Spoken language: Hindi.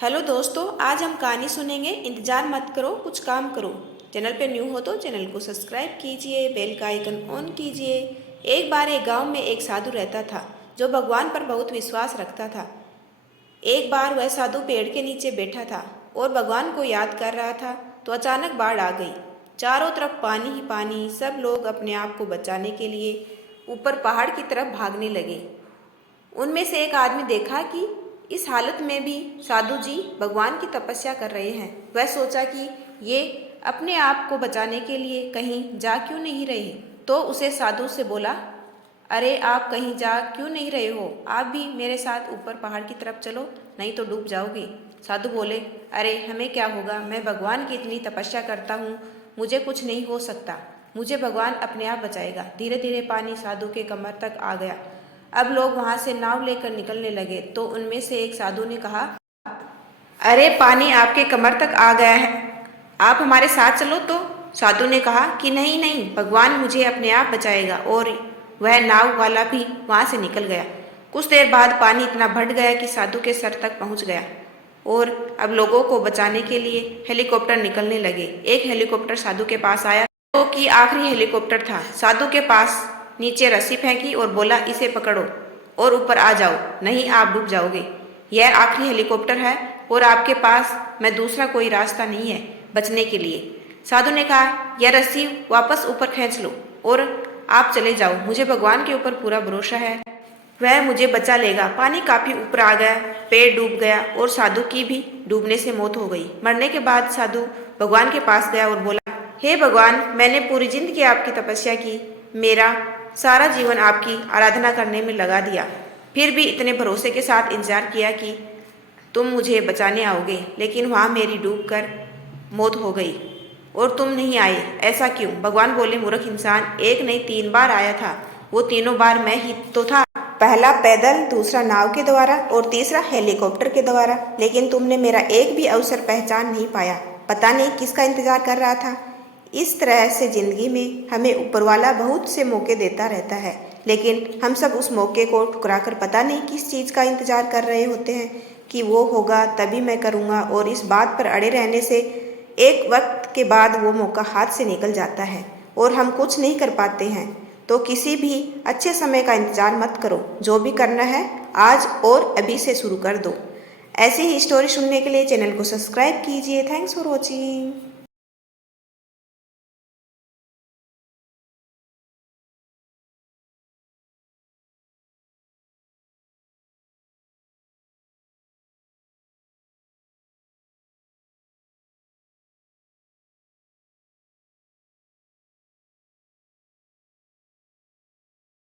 हेलो दोस्तों, आज हम कहानी सुनेंगे। इंतज़ार मत करो, कुछ काम करो। चैनल पे न्यू हो तो चैनल को सब्सक्राइब कीजिए, बेल का आइकन ऑन कीजिए। एक बार एक गांव में एक साधु रहता था जो भगवान पर बहुत विश्वास रखता था। एक बार वह साधु पेड़ के नीचे बैठा था और भगवान को याद कर रहा था तो अचानक बाढ़ आ गई। चारों तरफ पानी ही पानी। सब लोग अपने आप को बचाने के लिए ऊपर पहाड़ की तरफ भागने लगे। उनमें से एक आदमी देखा कि इस हालत में भी साधु जी भगवान की तपस्या कर रहे हैं। वह सोचा कि ये अपने आप को बचाने के लिए कहीं जा क्यों नहीं रहे। तो उसे साधु से बोला, अरे आप कहीं जा क्यों नहीं रहे हो? आप भी मेरे साथ ऊपर पहाड़ की तरफ चलो, नहीं तो डूब जाओगे। साधु बोले, अरे हमें क्या होगा, मैं भगवान की इतनी तपस्या करता हूँ, मुझे कुछ नहीं हो सकता, मुझे भगवान अपने आप बचाएगा। धीरे धीरे पानी साधु के कमर तक आ गया। अब लोग वहां से नाव लेकर निकलने लगे तो उनमें से एक साधु ने कहा, अरे पानी आपके कमर तक आ गया है, आप हमारे साथ चलो। तो साधु ने कहा कि नहीं नहीं, भगवान मुझे अपने आप बचाएगा। और वह नाव वाला भी वहां से निकल गया। कुछ देर बाद पानी इतना बढ़ गया कि साधु के सर तक पहुंच गया और अब लोगों को बचाने के लिए हेलीकॉप्टर निकलने लगे। एक हेलीकॉप्टर साधु के पास आया, तो कि आखिरी हेलीकॉप्टर था। साधु के पास नीचे रस्सी फेंकी और बोला, इसे पकड़ो और ऊपर आ जाओ, नहीं आप डूब जाओगे। यह आखिरी हेलीकॉप्टर है और आपके पास मैं दूसरा कोई रास्ता नहीं है बचने के लिए। साधु ने कहा, यह रस्सी वापस ऊपर खींच लो और आप चले जाओ, मुझे भगवान के ऊपर पूरा भरोसा है, वह मुझे बचा लेगा। पानी काफी ऊपर आ गया, पेड़ डूब गया और साधु की भी डूबने से मौत हो गई। मरने के बाद साधु भगवान के पास गया और बोला, हे भगवान, मैंने पूरी जिंदगी आपकी तपस्या की, मेरा सारा जीवन आपकी आराधना करने में लगा दिया, फिर भी इतने भरोसे के साथ इंतजार किया कि तुम मुझे बचाने आओगे, लेकिन वहाँ मेरी डूबकर मौत हो गई और तुम नहीं आए, ऐसा क्यों? भगवान बोले, मूर्ख इंसान, एक नहीं 3 बार आया था, वो तीनों बार मैं ही तो था। पहला पैदल, दूसरा नाव के द्वारा और तीसरा हेलीकॉप्टर के द्वारा, लेकिन तुमने मेरा एक भी अवसर पहचान नहीं पाया। पता नहीं किसका इंतजार कर रहा था। इस तरह से जिंदगी में हमें ऊपर वाला बहुत से मौके देता रहता है, लेकिन हम सब उस मौके को ठुकराकर पता नहीं किस चीज़ का इंतजार कर रहे होते हैं कि वो होगा तभी मैं करूँगा, और इस बात पर अड़े रहने से एक वक्त के बाद वो मौका हाथ से निकल जाता है और हम कुछ नहीं कर पाते हैं। तो किसी भी अच्छे समय का इंतजार मत करो, जो भी करना है आज और अभी से शुरू कर दो। ऐसी ही स्टोरी सुनने के लिए चैनल को सब्सक्राइब कीजिए। Thanks for watching.